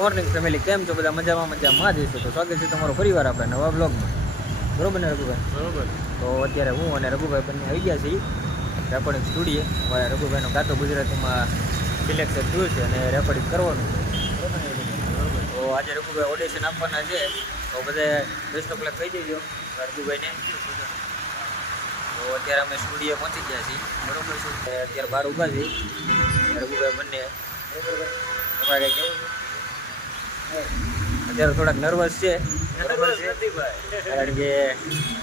Morning family, કેમ છો બધા? મજામાં જઈશું. તો સ્વાગત છે તમારો ફરીવાર આપણે નવા બ્લોગમાં. બરોબર ને રઘુભાઈ? બરોબર. તો અત્યારે હું અને રઘુભાઈ બંને આવી ગયા છીએ રેકોર્ડિંગ સ્ટુડિયો. હવે રઘુભાઈનું કાં તો ગુજરાતીમાં સિલેક્શન થયું છે અને રેકોર્ડિંગ કરવાનું છે. બરોબર. તો આજે રઘુભાઈ ઓડિશન આપવાના છે, તો બધા બેસ્ટ ઓફ લક કહી દેજો રઘુભાઈને. તો અત્યારે અમે સ્ટુડિયો પહોંચી ગયા છીએ. બરોબર છે. અત્યારે બહાર ઊભા છીએ રઘુભાઈ બંને. તમારે કેવું છે? અત્યારે થોડાક નર્વસ છે, કારણ કે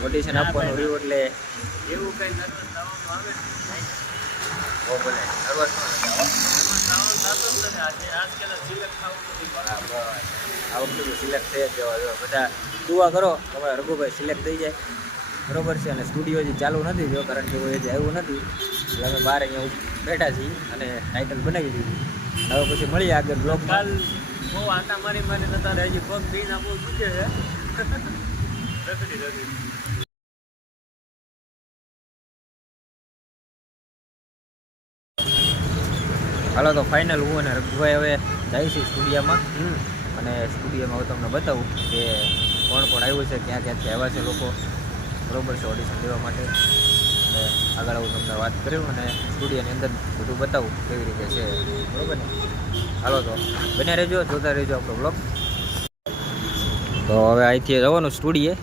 ઓડિશન આપવાનું રહ્યું એટલે એવું કઈ નર્વસ થવાનું આવે બોલે નર્વસ આ વખતે સિલેક્ટ થઈ જ જવા. બધા દુઆ કરો તમારે રઘુભાઈ સિલેક્ટ થઈ જાય. બરોબર છે. અને સ્ટુડિયો હજી ચાલુ નથી થયો, કારણ કે હજી આવ્યું નથી, એટલે અમે બહાર અહીંયા બેઠા છીએ અને ટાઇટલ બનાવી દીધું. હવે પછી મળીએ આગળ બ્લોગ. કાલ બહુ આટા મારી તારે હજી પગ બીન આપવું પૂછે છે. હાલો તો ફાઇનલ હું અને રઘુભાઈ હવે જાય છે સ્ટુડિયોમાં. અને સ્ટુડિયોમાં હું તમને બતાવું કે કોણ કોણ આવ્યું છે, ક્યાં ક્યાંથી આવ્યા છે લોકો. બરોબર છે, ઓડિશન દેવા માટે. અને આગળ હું તમને વાત કર્યું અને સ્ટુડિયોની અંદર બધું બતાવું કેવી રીતે છે. બરોબર ને? હાલો તો બને રહેજો, જોતા રહેજો આપણો બ્લોગ. તો હવે અહીંથી જવાનું સ્ટુડિયો.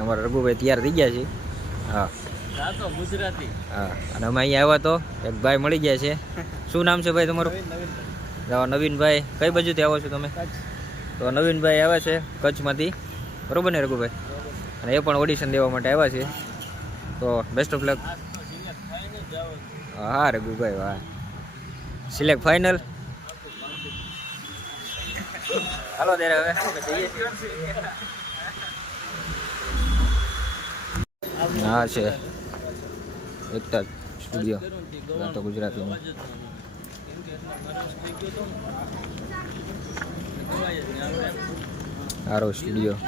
અમારા રઘુભાઈ તૈયાર થઈ ગયા છે. હા ગુજરાતી. હા, અને અમે અહીંયા આવ્યા તો એક ભાઈ મળી ગયા છે. શું નામ છે ભાઈ તમારું? નવીનભાઈ. કઈ બાજુથી આવો છો તમે? તો નવીનભાઈ આવ્યા છે કચ્છમાંથી. બરોબર ને રઘુભાઈ? અને એ પણ ઓડિશન દેવા માટે આવ્યા છે. તો બેસ્ટ ઓફ લક. હા રઘુભાઈ, વાહ. Select final. હાલો ત્યારે હવે હા છે એકતા સ્ટુડિયો, તો ગુજરાતીમાં. સારો સ્ટુડિયો.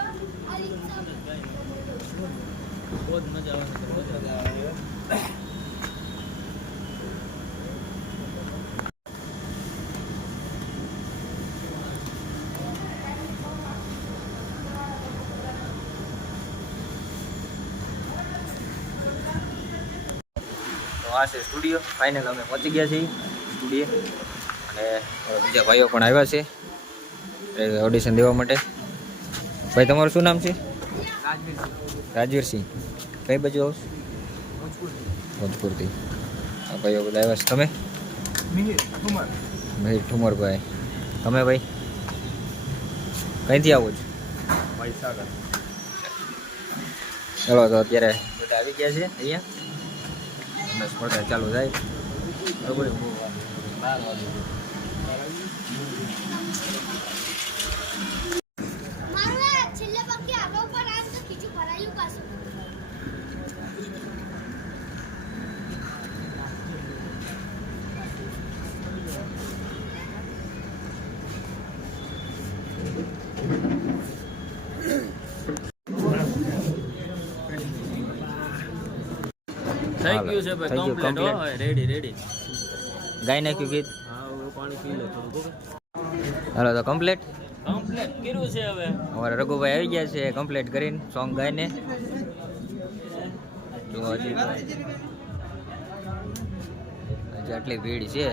આ છે સ્ટુડિયો. ફાઇનલ અમે પહોંચી ગયા છીએ સ્ટુડિયો. અને બીજા ભાઈઓ પણ આવ્યા છે ઓડિશન દેવા માટે. ભાઈ તમારું શું નામ છે? રાજવીરસિંહ. કઈ બાજુ આવો? ભોજપુરથી. આ ભાઈઓ બધા આવ્યા છે. તમે? મિહિર ઠુમરભાઈ. તમે ભાઈ કઈથી આવો છો? ચલો તો અત્યારે બધા આવી ગયા છે અહીંયા. સ્પર્ધા ચાલુ થાય. બરોબર. થઈ ગયું છે ભાઈ, કમ્પ્લીટ હો. રેડી ગાઈ નાખ્યું ગીત. હા, પાણી પી લે થોડું. હાલો તો કમ્પ્લીટ કર્યું છે. હવે અમારા રઘુભાઈ આવી ગયા છે કમ્પ્લીટ કરીને સોંગ ગાઈને. જો હજી આટલી ભીડ છે.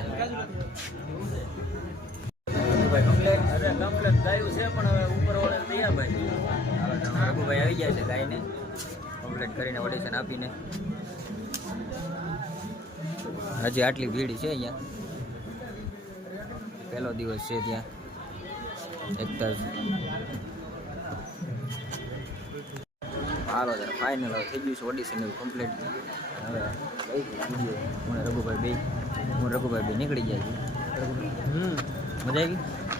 કમ્પ્લીટ ગાયું છે, પણ હવે ઉપર ઓર્ડર તૈયાર ભાઈ. રઘુભાઈ આવી ગયા છે ગાઈને કમ્પ્લીટ કરીને ઓડિશન આપીને. હજી આટલી ભીડ છે અહીંયા. પહેલો દિવસ છે ત્યાં એકતા. હાલો ત્યારે ફાઇનલ હવે થઈ ગયું છે ઓડિશન કમ્પ્લીટ. હવે હું રઘુભાઈ બે નીકળી ગયા છે. મજા આવી?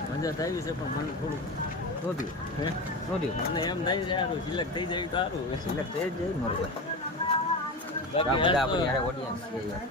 મજા તો આવી છે, પણ મને થોડું શોધ્યું મને એમ થાય છે સારું સિલેક્ટ થઈ જાય તો સારું. સિલેક્ટ થઈ જ જાય મારું ભાઈ. બધા આપણી યારે ઓડિયન્સ છે યાર.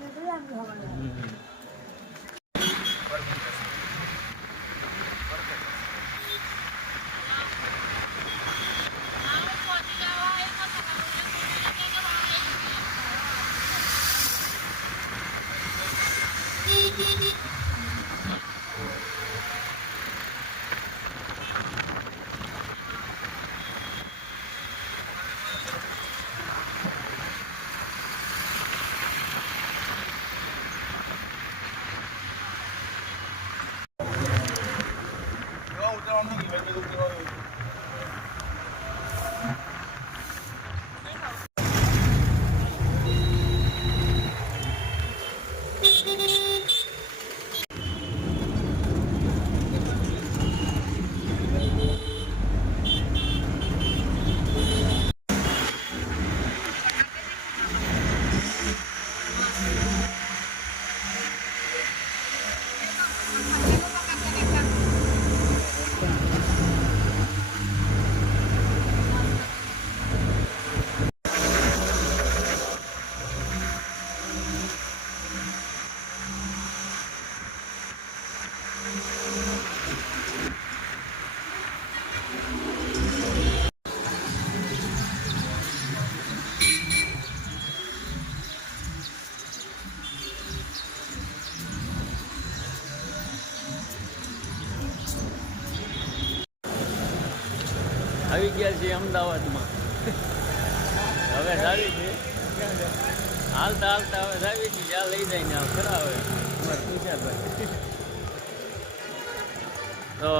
ગયા છીએ અમદાવાદમાં. હવે જાવી છે હાલતા હાલતા હવે જાવી છે જ્યાં લઈ જાય ને ખરા હવે અમારે પૂછ્યા ભાઈ તો